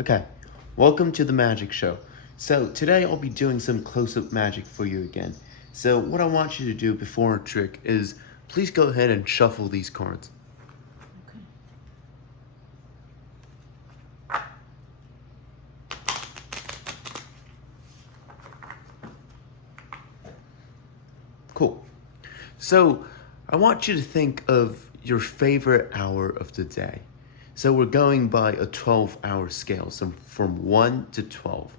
Okay, welcome to the magic show. So today I'll be doing some close-up magic for you again. So what I want you to do before a trick is please go ahead and shuffle these cards. Cool. So I want you to think of your favorite hour of the day. So we're going by a 12-hour scale, so from 1 to 12.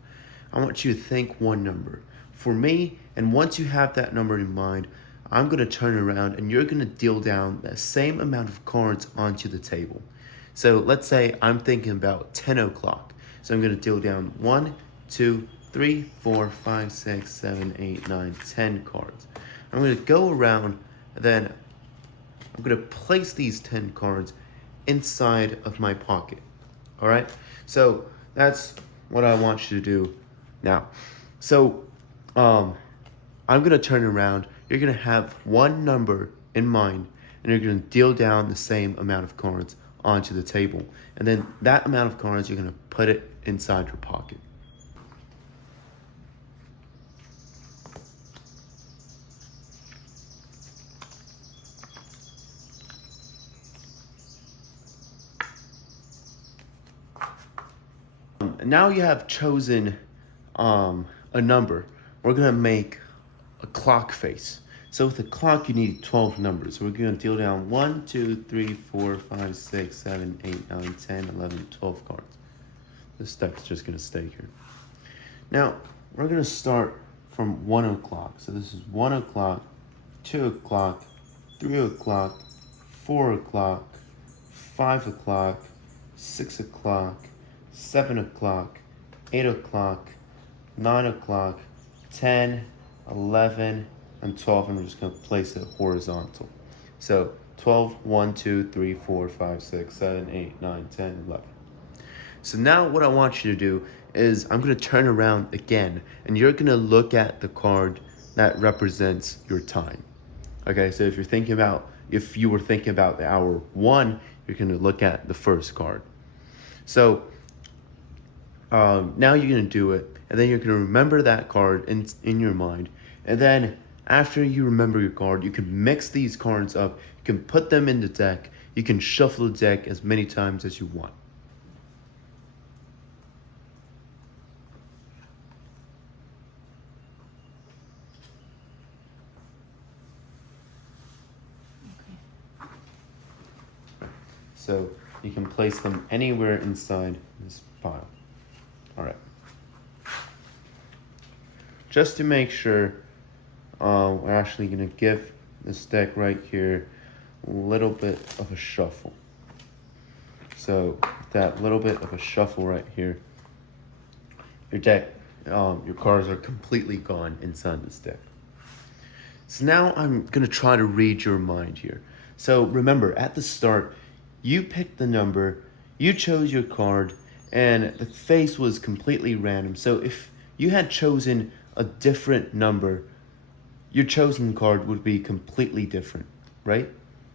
I want you to think one number. For me, and once you have that number in mind, I'm going to turn around and you're going to deal down the same amount of cards onto the table. So let's say I'm thinking about 10 o'clock. So I'm going to deal down 1, 2, 3, 4, 5, 6, 7, 8, 9, 10 cards. I'm going to go around and then I'm going to place these 10 cards inside of my pocket. All right? So that's what I want you to do now. So I'm going to turn around. You're going to have one number in mind and you're going to deal down the same amount of cards onto the table. And then that amount of cards, you're going to put it inside your pocket. Now you have chosen a number. We're going to make a clock face. So with a clock, you need 12 numbers. So we're going to deal down 1, 2, 3, 4, 5, 6, 7, 8, 9, 10, 11, 12 cards. This deck's just going to stay here. Now, we're going to start from 1 o'clock. So this is 1 o'clock, 2 o'clock, 3 o'clock, 4 o'clock, 5 o'clock, 6 o'clock, 7 o'clock, 8 o'clock, 9 o'clock, 10, 11, and 12. I'm just going to place it horizontal. So 12, 1, 2, 3, 4, 5, 6, 7, 8, 9, 10, 11. So now what I want you to do is I'm going to turn around again and you're going to look at the card that represents your time. Okay, so if you were thinking about the hour 1, you're going to look at the first card. So now you're going to do it, and then you're going to remember that card in your mind. And then after you remember your card, you can mix these cards up. You can put them in the deck. You can shuffle the deck as many times as you want. So you can place them anywhere inside this pile. All right. Just to make sure, we're actually going to give this deck right here a little bit of a shuffle. So that little bit of a shuffle right here, your deck, your cards are completely gone inside this deck. So now I'm going to try to read your mind here. So remember, at the start, you picked the number, you chose your card, and the face was completely random. So if you had chosen a different number, your chosen card would be completely different, right?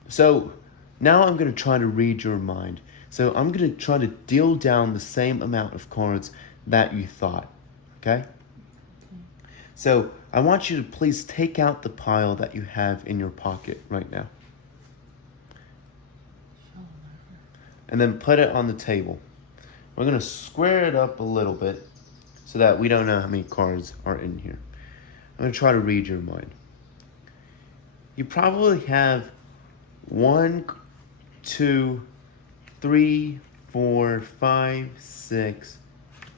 So now I'm going to try to read your mind. So I'm going to try to deal down the same amount of cards that you thought, okay? So I want you to please take out the pile that you have in your pocket right now. And then put it on the table. We're going to square it up a little bit so that we don't know how many cards are in here. I'm going to try to read your mind. You probably have 1, 2, 3, 4, 5, 6,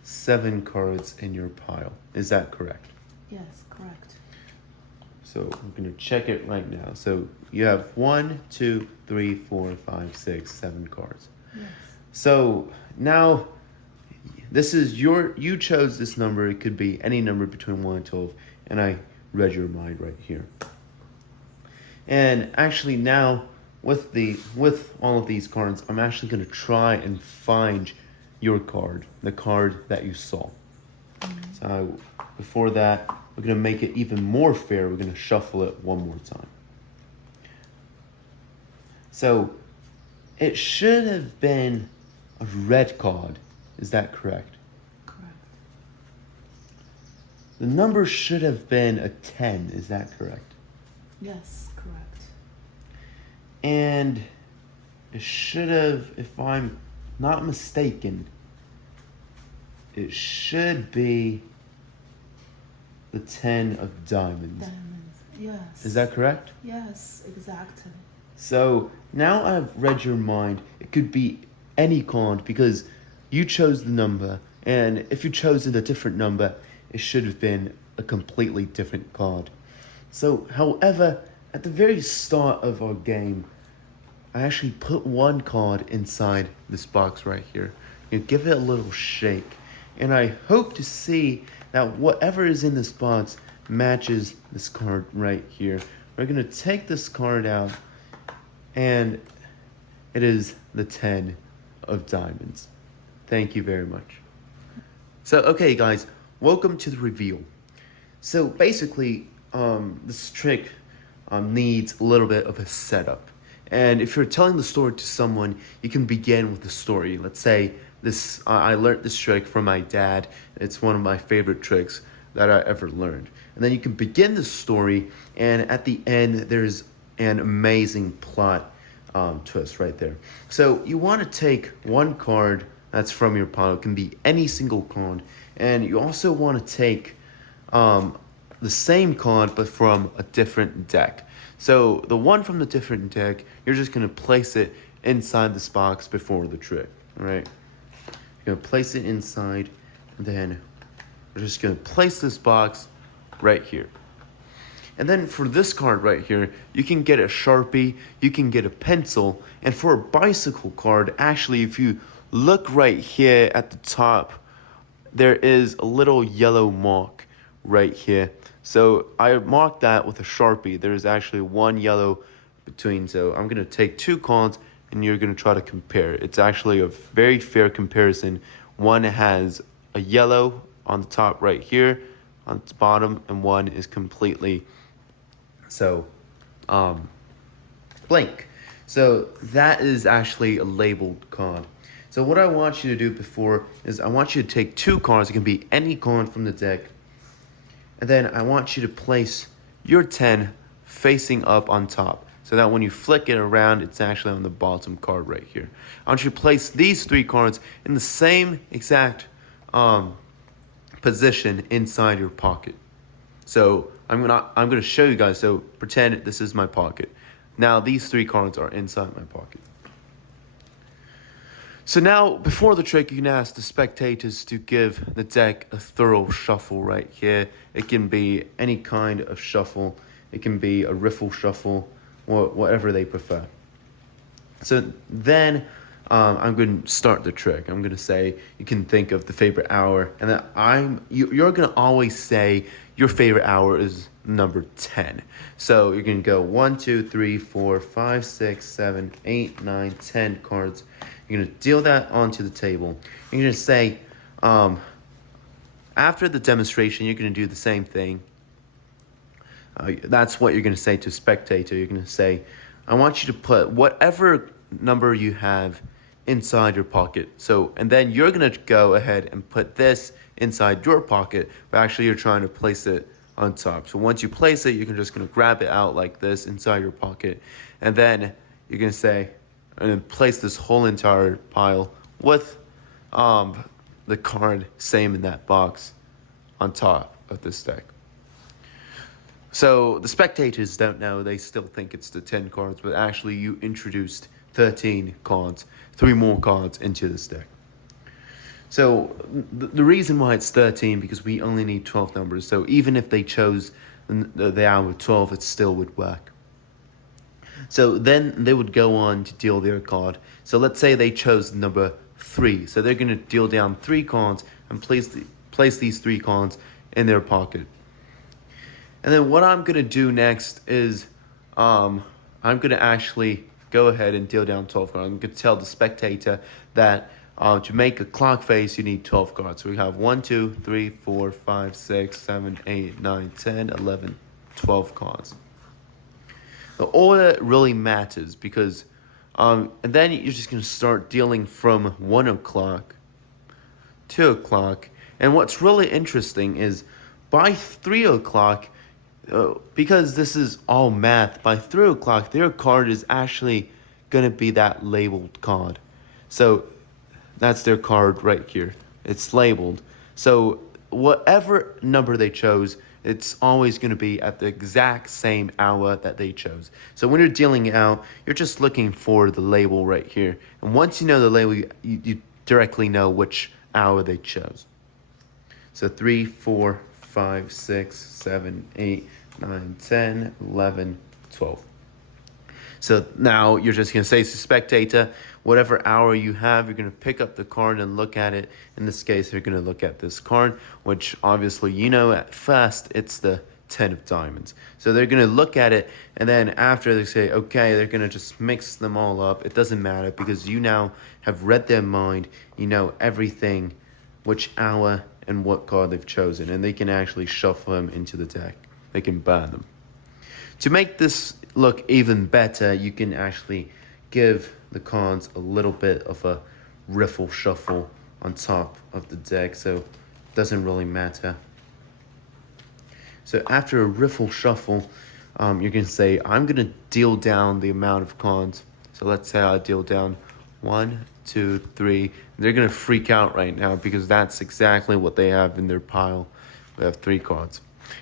7 cards in your pile. Is that correct? Yes, correct. So I'm going to check it right now. So you have 1, 2, 3, 4, 5, 6, 7 cards. Yes. So now you chose this number. It could be any number between 1 and 12, and I read your mind right here. And actually now with all of these cards, I'm actually going to try and find your card, the card that you saw. So before that, we're going to make it even more fair. We're going to shuffle it one more time. So it should have been a red card Is that correct? Correct. The number should have been a 10. Is that correct? Yes, correct. And it should have, if I'm not mistaken, it should be the 10 of diamonds. Diamonds. Yes. Is that correct? Yes, exactly. So now I've read your mind. It could be any card because you chose the number, and if you chose a different number, it should have been a completely different card. So, however, at the very start of our game, I actually put one card inside this box right here. You give it a little shake, and I hope to see that whatever is in this box matches this card right here. We're gonna take this card out, and it is the 10 of diamonds. Thank you very much. So, okay guys, welcome to the reveal. So basically, this trick needs a little bit of a setup. And if you're telling the story to someone, you can begin with the story. Let's say this, I learned this trick from my dad. It's one of my favorite tricks that I ever learned. And then you can begin the story, and at the end, there's an amazing plot twist right there. So you want to take one card that's from your pile. It can be any single card. And you also want to take the same card but from a different deck. So the one from the different deck, you're just going to place it inside this box before the trick, all right? You're going to place it inside, and then we're just going to place this box right here. And then for this card right here, you can get a Sharpie, you can get a pencil, and for a bicycle card, actually, if you look right here at the top, there is a little yellow mark right here. So I marked that with a Sharpie. There's actually one yellow between. So I'm going to take two cards, and you're going to try to compare. It's actually a very fair comparison. One has a yellow on the top right here, on the bottom, and one is completely blank. So that is actually a labeled card. So what I want you to do before is I want you to take two cards. It can be any card from the deck. And then I want you to place your 10 facing up on top, so that when you flick it around, it's actually on the bottom card right here. I want you to place these three cards in the same exact position inside your pocket. So I'm gonna show you guys. So pretend this is my pocket. Now these three cards are inside my pocket. So now, before the trick, you can ask the spectators to give the deck a thorough shuffle right here. It can be any kind of shuffle. It can be a riffle shuffle, or whatever they prefer. So then I'm going to start the trick. I'm going to say you can think of the favorite hour, and then you're going to always say your favorite hour is number 10. So you're going to go 1, 2, 3, 4, 5, 6, 7, 8, 9, 10 cards. You're going to deal that onto the table. You're going to say, after the demonstration, you're going to do the same thing. That's what you're going to say to a spectator. You're going to say, I want you to put whatever number you have inside your pocket. So, and then you're going to go ahead and put this inside your pocket, but actually you're trying to place it on top. So once you place it, you're just going to grab it out like this inside your pocket. And then you're going to say, and then place this whole entire pile with the card same in that box on top of this deck. So the spectators don't know. They still think it's the 10 cards, but actually you introduced 13 cards, 3 more cards into this deck. So the reason why it's 13, because we only need 12 numbers. So even if they chose the hour 12, it still would work. So then they would go on to deal their card. So let's say they chose number 3. So they're going to deal down 3 cards and place these 3 cards in their pocket. And then what I'm going to do next is I'm going to actually go ahead and deal down 12 cards. I'm going to tell the spectator that to make a clock face, you need 12 cards. So we have 1, 2, 3, 4, 5, 6, 7, 8, 9, 10, 11, 12 cards. The order really matters because, and then you're just going to start dealing from 1 o'clock 2 o'clock. And what's really interesting is by 3 o'clock, because this is all math, by 3 o'clock, their card is actually going to be that labeled card. So that's their card right here. It's labeled. So whatever number they chose, it's always going to be at the exact same hour that they chose. So when you're dealing it out, you're just looking for the label right here. And once you know the label, you directly know which hour they chose. So 3, 4, 5, 6, 7, 8, 9, 10, 11, 12. So now you're just going to say to spectator, whatever hour you have, you're going to pick up the card and look at it. In this case, you're going to look at this card, which obviously you know at first it's the 10 of diamonds. So they're going to look at it, and then after they say, okay, they're going to just mix them all up. It doesn't matter because you now have read their mind. You know everything, which hour and what card they've chosen, and they can actually shuffle them into the deck. They can burn them. To make this look even better, you can actually give the cards a little bit of a riffle shuffle on top of the deck, so it doesn't really matter. So after a riffle shuffle, you're going to say, I'm going to deal down the amount of cards. So let's say I deal down 1, 2, 3. They're going to freak out right now because that's exactly what they have in their pile. We have 3 cards.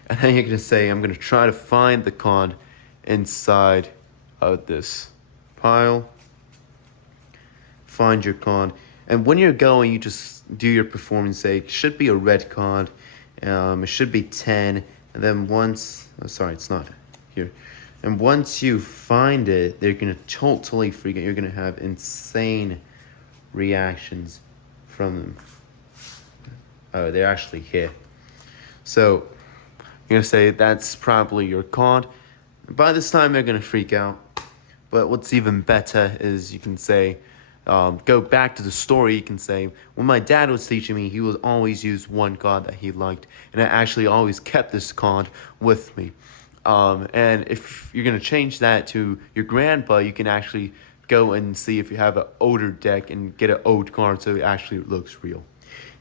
And then you're going to say, I'm going to try to find the card inside of this pile. Find your card. And when you're going, you just do your performance. Say, it should be a red card. It should be 10. And then once, oh, sorry, it's not here. And once you find it, they're going to totally freak out. You're going to have insane reactions from them. Oh, they're actually here. So you're going to say that's probably your card. By this time, they're going to freak out. But what's even better is you can say, go back to the story. You can say, when my dad was teaching me, he would always use one card that he liked. And I actually always kept this card with me. And if you're going to change that to your grandpa, you can actually go and see if you have an older deck and get an old card so it actually looks real.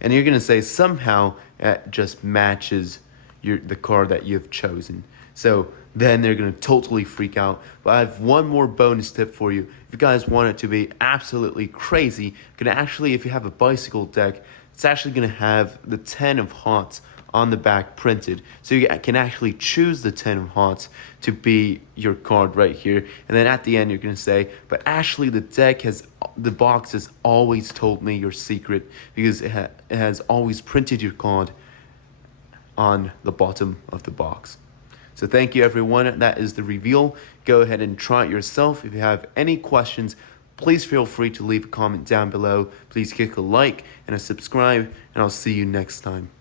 And you're going to say somehow it just matches the card that you've chosen. So then they're going to totally freak out. But I have one more bonus tip for you. If you guys want it to be absolutely crazy, you can actually, if you have a bicycle deck, it's actually going to have the 10 of hearts on the back printed. So you can actually choose the 10 of hearts to be your card right here. And then at the end, you're going to say, but actually the box has always told me your secret because it has always printed your card on the bottom of the box. So thank you, everyone. That is the reveal. Go ahead and try it yourself. If you have any questions, please feel free to leave a comment down below. Please click a like and a subscribe, and I'll see you next time.